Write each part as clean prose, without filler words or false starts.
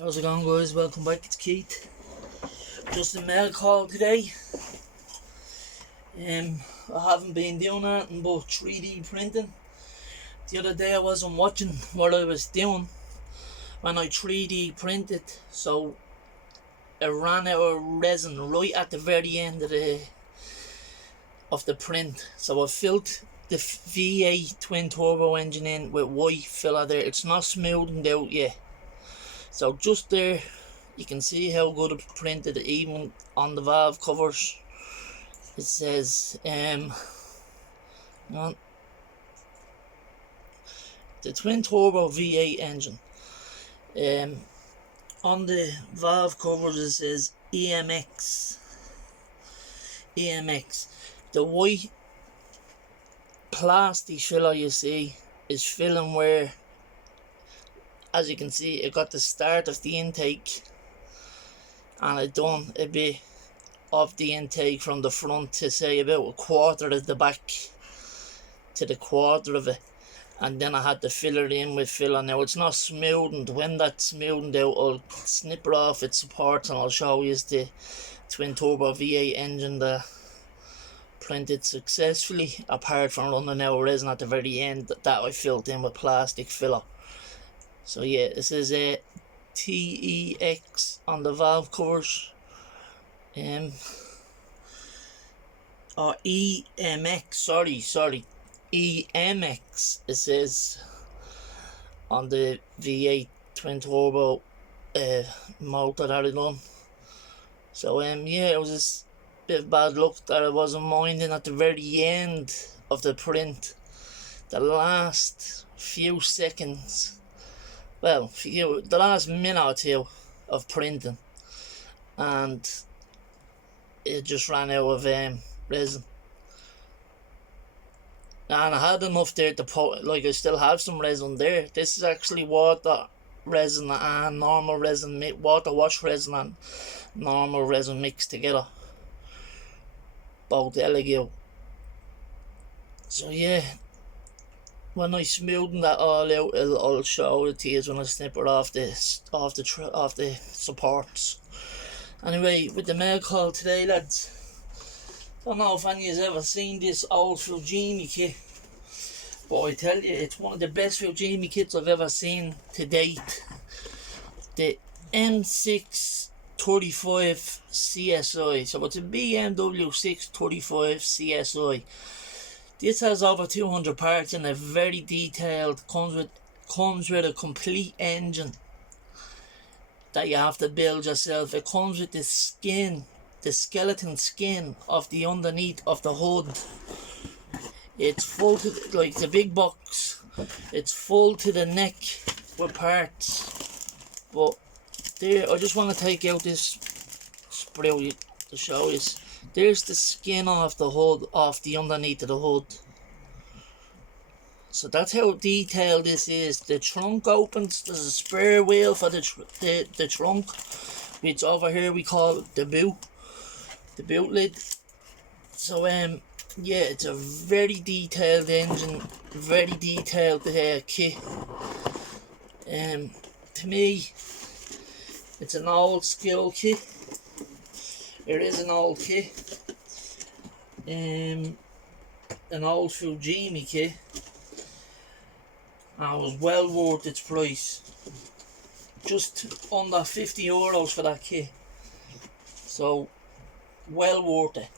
How's it going, guys? Welcome back. It's Keith. Just a mail call today. I haven't been doing anything but 3D printing. The other day I wasn't watching what I was doing when I 3D printed, so it ran out of resin right at the very end of the print. So I filled the V8 twin turbo engine in with white filler there. It's not smoothened out yet. So just there, you can see how good it printed, even on the valve covers. It says, the twin turbo V8 engine. On the valve covers it says EMX. The white plastic filler you see is filling where, as you can see, it got the start of the intake, and it done a bit of the intake from the front to say about a quarter of the back to the quarter of it, and then I had to fill it in with filler. Now it's not smoothened. When that's smoothened out, I'll snip it off its supports and I'll show you the twin turbo V8 engine that printed successfully, apart from running out of resin at the very end that I filled in with plastic filler. So yeah, this is a TEX on the valve covers, or EMX, sorry, EMX it says on the V8 twin turbo motor that I done. So yeah, it was just a bit of bad luck that I wasn't minding at the very end of the print, the last few seconds. Well, the last minute or two of printing, and it just ran out of resin. And I had enough there to put, like, I still have some resin there. This is actually water resin and normal resin, water wash resin and normal resin mixed together, both elegant. So yeah, when I smoothen that all out, I'll show it to you when I snip it off the supports. Anyway, with the mail call today, lads, don't know if any of you ever seen this old Fujimi kit, but I tell you, it's one of the best Fujimi kits I've ever seen to date. The M635 CSI, so it's a BMW 635 CSI. This has over 200 parts and a very detailed, comes with a complete engine that you have to build yourself. It comes with the skin, the skeleton skin of the underneath of the hood. It's full to, like the big box, it's full to the neck with parts. But there, I just want to take out this sprue to show you. There's the skin off the hood, off the underneath of the hood. So that's how detailed this is. The trunk opens, there's a spare wheel for the trunk, which over here we call the boot lid. So yeah, it's a very detailed engine, very detailed kit. To me, it's an old school kit. It is an old kit, an old Fujimi kit, and it was well worth its price. Just under €50 for that kit, so well worth it.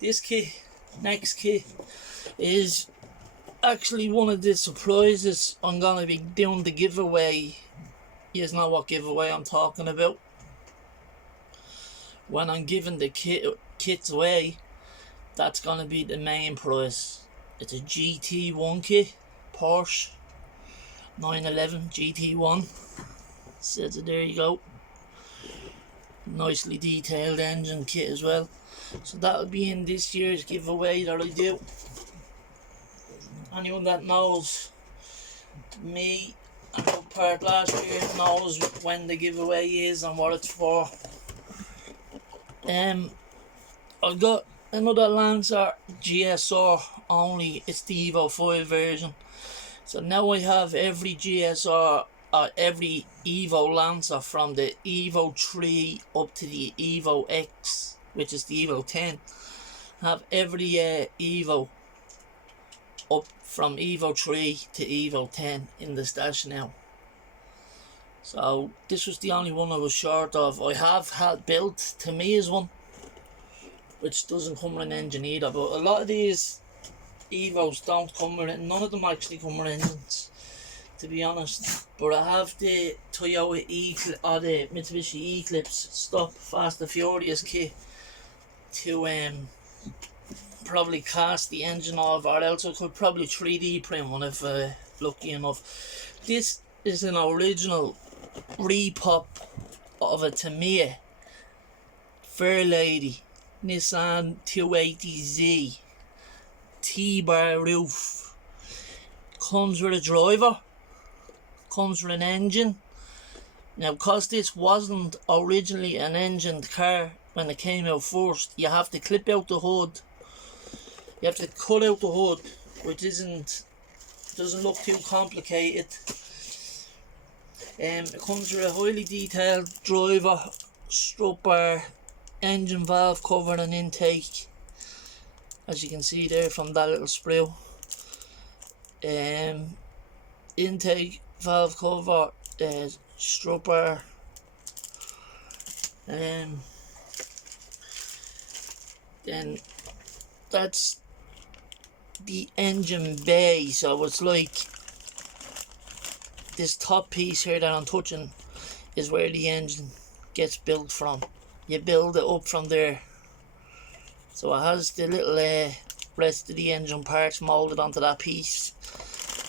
This kit, next kit, is actually one of the surprises I'm gonna be doing the giveaway. You know what giveaway I'm talking about. When I'm giving the kits away, that's gonna be the main prize. It's a GT1 kit, Porsche 911 GT1. So there you go. Nicely detailed engine kit as well. So that'll be in this year's giveaway that I do. Anyone that knows me and took part last year knows when the giveaway is and what it's for. I've got another Lancer GSR only. It's the Evo 5 version. So now I have every GSR every Evo Lancer from the Evo 3 up to the Evo X, which is the Evo 10, have every Evo up from Evo 3 to Evo 10 in the stash now. So this was the only one I was short of. I have had built Tamiya's one, which doesn't come with an engine either, but a lot of these Evos don't come with it. None of them actually come with engines, to be honest. But I have the Toyota or the Mitsubishi Eclipse Stop Fast and Furious kit to probably cast the engine off, or else I could probably 3D print one if lucky enough. This is an original Repop of a Tamiya Fairlady Nissan 280Z T-bar roof. Comes with a driver, comes with an engine. Now, because this wasn't originally an engined car when it came out first, you have to clip out the hood. You have to cut out the hood, which doesn't look too complicated. It comes with a highly detailed driver, strut bar, engine valve cover and intake, as you can see there from that little sprue. Intake, valve cover, strut bar, then that's the engine bay. So it's like this top piece here that I'm touching is where the engine gets built from. You build it up from there. So it has the little rest of the engine parts molded onto that piece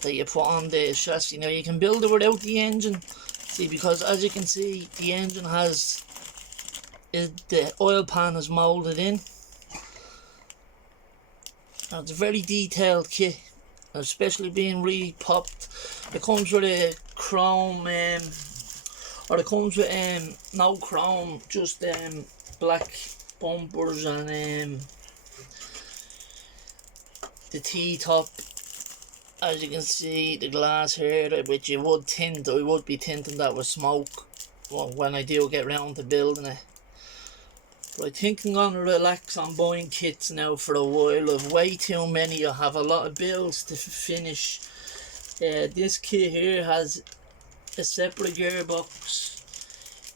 that you put on the chassis. Now you can build it without the engine, see, because as you can see, the engine has the oil pan is molded in. Now it's a very detailed kit, especially being re-popped. It comes with a chrome, or it comes with no chrome, just black bumpers and the T-top. As you can see, the glass here, which you would tint, I would be tinting that with smoke when I do get round to building it. But I think I'm going to relax on buying kits now for a while. I've way too many. I have a lot of bills to finish. This kit here has a separate gearbox,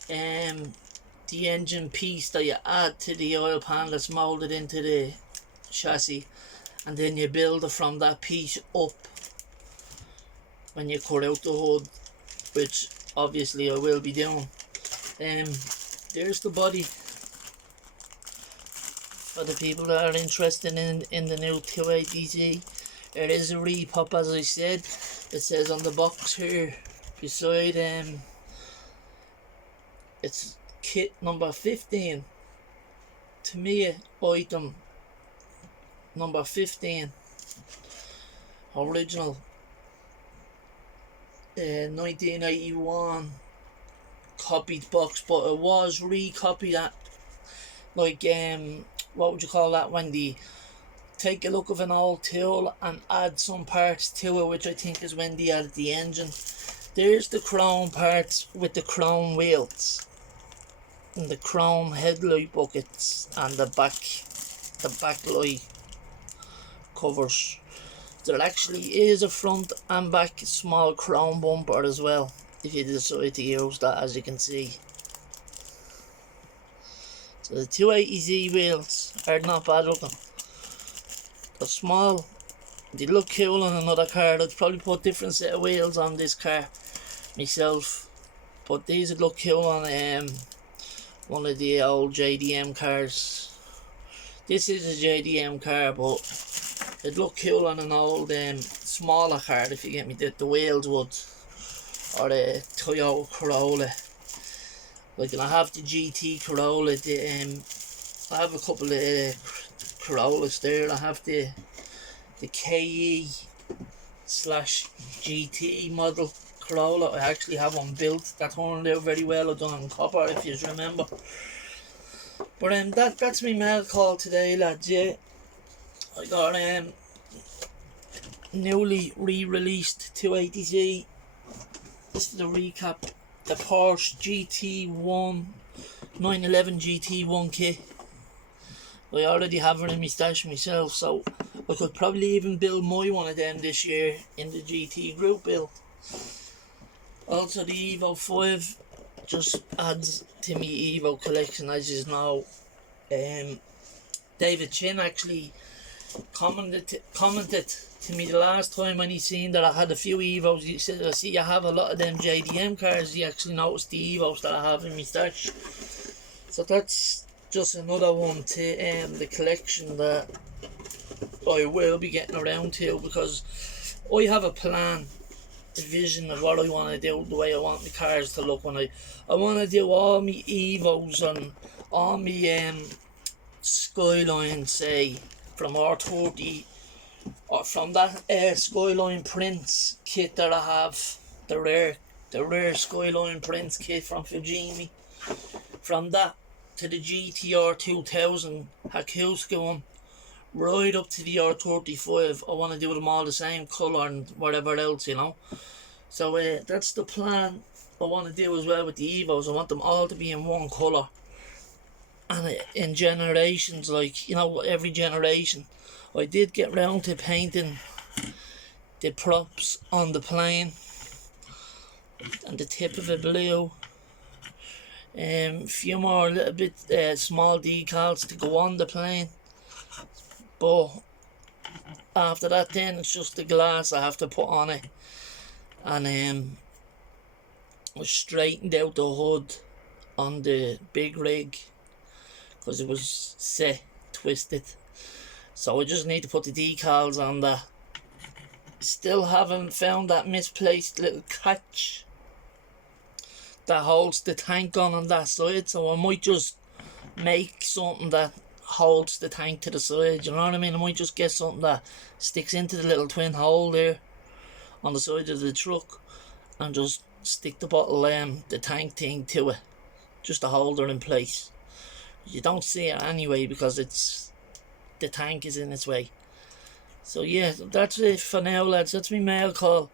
the engine piece that you add to the oil pan that's molded into the chassis, and then you build it from that piece up when you cut out the hood, which obviously I will be doing. There's the body for the people that are interested in the new 280Z. It is a Repop, as I said. It says on the box here beside it's kit number 15, Tamiya item number 15, original 1981 copied box, but it was recopied at, like, what would you call that, when they take a look of an old tool and add some parts to it, which I think is when they added the engine. There's the chrome parts with the chrome wheels and the chrome headlight buckets and the backlight covers. There actually is a front and back small chrome bumper as well, if you decide to use that, as you can see. So the 280Z wheels are not bad looking. They're small, they look cool on another car. I'd probably put different set of wheels on this car myself, but these would look cool on one of the old JDM cars. This is a JDM car, but it'd look cool on an old smaller car, if you get me. The wheels would, or the Toyota Corolla. Like, and I have the GT Corolla. I have a couple of Corollas there. I have the KE/GT model Corolla. I actually have one built that turned out very well. I done on copper, if you remember. But that's my mail call today, lads. Yeah, I got newly re-released 280Z This is the recap. The Porsche GT1 911 GT1 kit. I already have it in my stash myself, so I could probably even build my one of them this year in the GT group build. Also, the Evo 5 just adds to my Evo collection, as you know. David Chin actually commented to me the last time when he seen that I had a few Evos. He said, I see you have a lot of them JDM cars. He actually noticed the Evos that I have in my stash. So that's just another one to the collection that I will be getting around to, because I have a plan, a vision of what I want to do, the way I want my cars to look. When I want to do all my Evos and all my Skyline, say from R30, or from that Skyline Prince kit that I have, the rare Skyline Prince kit from Fujimi, from that to the GTR 2000 Hakusuka one, right up to the R35. I want to do them all the same colour and whatever else, you know. So that's the plan I want to do as well with the Evos. I want them all to be in one colour. And in generations, like, you know, every generation. I did get round to painting the props on the plane and the tip of it blue. Few more little bit small decals to go on the plane. But after that, then it's just the glass I have to put on it. And I straightened out the hood on the big rig because it was set, twisted. So I just need to put the decals on that. Still haven't found that misplaced little catch that holds the tank on that side, so I might just make something that holds the tank to the side, you know what I mean? I might just get something that sticks into the little twin hole there on the side of the truck and just stick the bottle, the tank thing to it, just to hold her in place. You don't see it anyway because the tank is in its way. So yeah, that's it for now, lads. That's my mail call.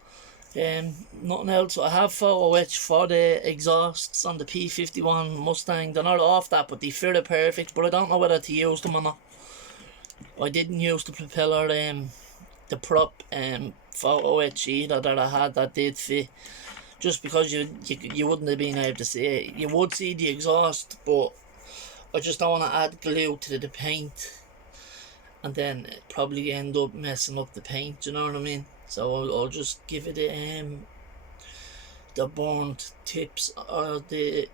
Nothing else. I have photo etch for the exhausts on the P51 Mustang. They're not off that, but they fit it perfect. But I don't know whether to use them or not. I didn't use the propeller, the prop photo etch either that I had that did fit. Just because you wouldn't have been able to see it. You would see the exhaust, but I just don't want to add glue to the paint and then probably end up messing up the paint, you know what I mean? So I'll just give it the burnt tips, or the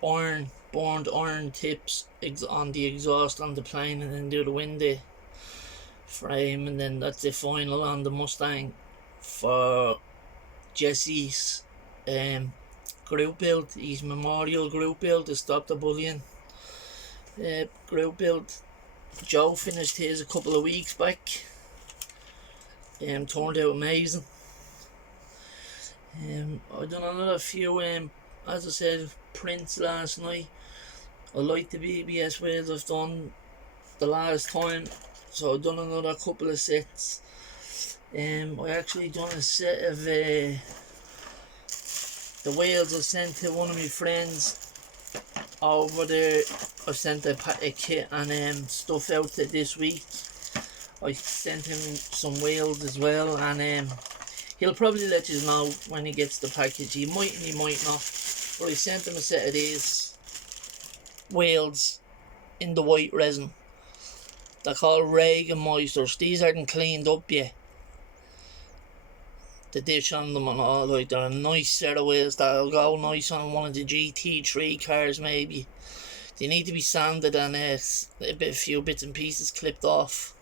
burnt iron tips on the exhaust on the plane, and then do the window frame, and then that's the final on the Mustang for Jesse's group build, his memorial group build to stop the bullying group build. Joe finished his a couple of weeks back. Turned out amazing. I done another few, as I said, prints last night. I like the BBS wheels I've done the last time, so I've done another couple of sets. I actually done a set of the wheels I sent to one of my friends over there. I sent a kit and stuff out to this week. I sent him some wheels as well, and he'll probably let you know when he gets the package. He might and he might not, but I sent him a set of these wheels in the white resin. They're called Reagan Meisters. These aren't cleaned up yet. The dish on them and all, like, they're a nice set of wheels that'll go nice on one of the GT3 cars maybe. They need to be sanded and a few bits and pieces clipped off.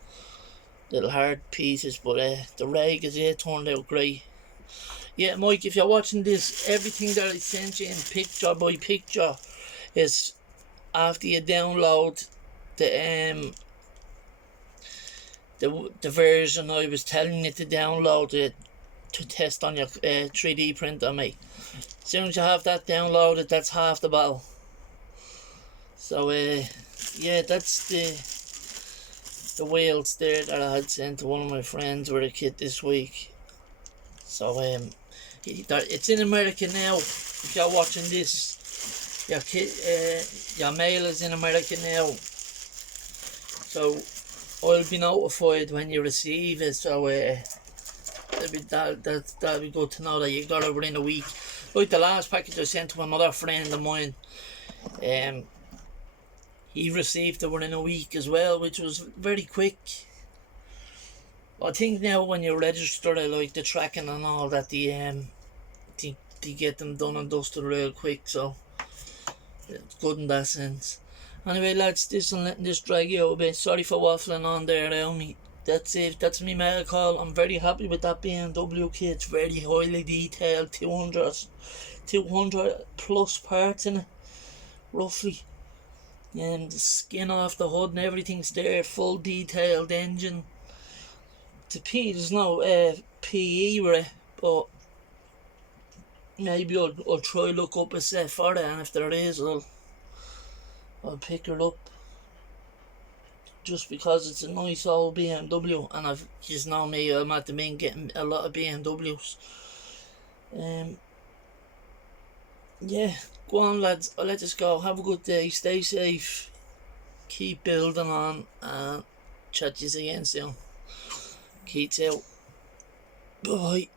Little hard pieces, but the rag is turned out great. Yeah, Mike, if you're watching this, everything that I sent you in picture by picture is after you download the version I was telling you to download it to test on your 3D printer, mate. As soon as you have that downloaded, that's half the battle. So yeah, that's the wheels there that I had sent to one of my friends with a kit this week. So It's in America now. If you're watching this, your mail is in America now. So I'll be notified when you receive it. So that'll be good to know that you got it within a week. Like the last package I sent to another friend of mine, he received it within a week as well, which was very quick. I think now when you register it, like the tracking and all that, they get them done and dusted real quick, so it's good in that sense. Anyway, lads, I'm letting this drag you out a bit. Sorry for waffling on there, me. That's it. That's me mail call. I'm very happy with that BMW kit. It's very highly detailed. 200 plus parts in it, roughly. And the skin off the hood and everything's there. Full detailed engine. There's no PE with it, but maybe I'll try look up a set for it, and if there is, I'll pick her up. Just because it's a nice old BMW, and I've just know me, I'm at the main getting a lot of BMWs. Yeah, go on, lads. I'll let this go. Have a good day. Stay safe. Keep building on, and chat to you again soon. Keep out. Bye.